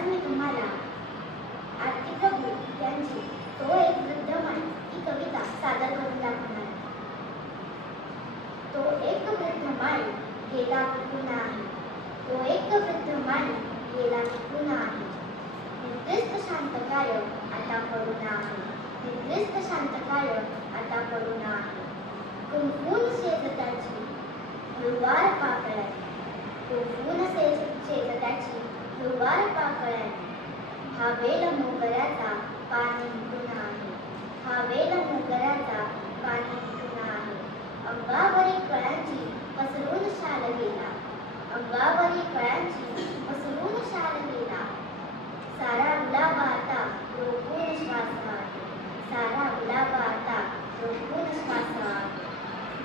आज मी तुम्हाला आरती प्रभू यांची तो एक वृद्ध माण ही कविता सादर करून दाखवणार तो एक वृद्ध माण गेला पुन्हा आहे? तो एक वृद्ध माण गेला पुन्हा आहे? निर्दिष्ट शांत काय आता पडून आहे. निर्दिष्ट शांत काय आता पडून आहे. कुंकू हिरवार हा वेल मोगऱ्याचा पाणी निघून आहे. हा वेल मोगऱ्याचा पाणी निघून आहे. अंगावरील कळ्यांची पसरून शाल गेला. अंगावरील कळ्यांची पसरून शाल गेला. सारा गुलाब आता रोखून श्वास आहे सारा गुलाब आता रोखून श्वास आहे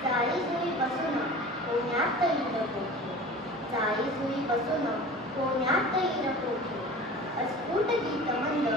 जाई जुई बसून कोण्यात येईल कोठे जाई जुई बसून कोण्यात येईल कोठे अस्फुट गीत मंद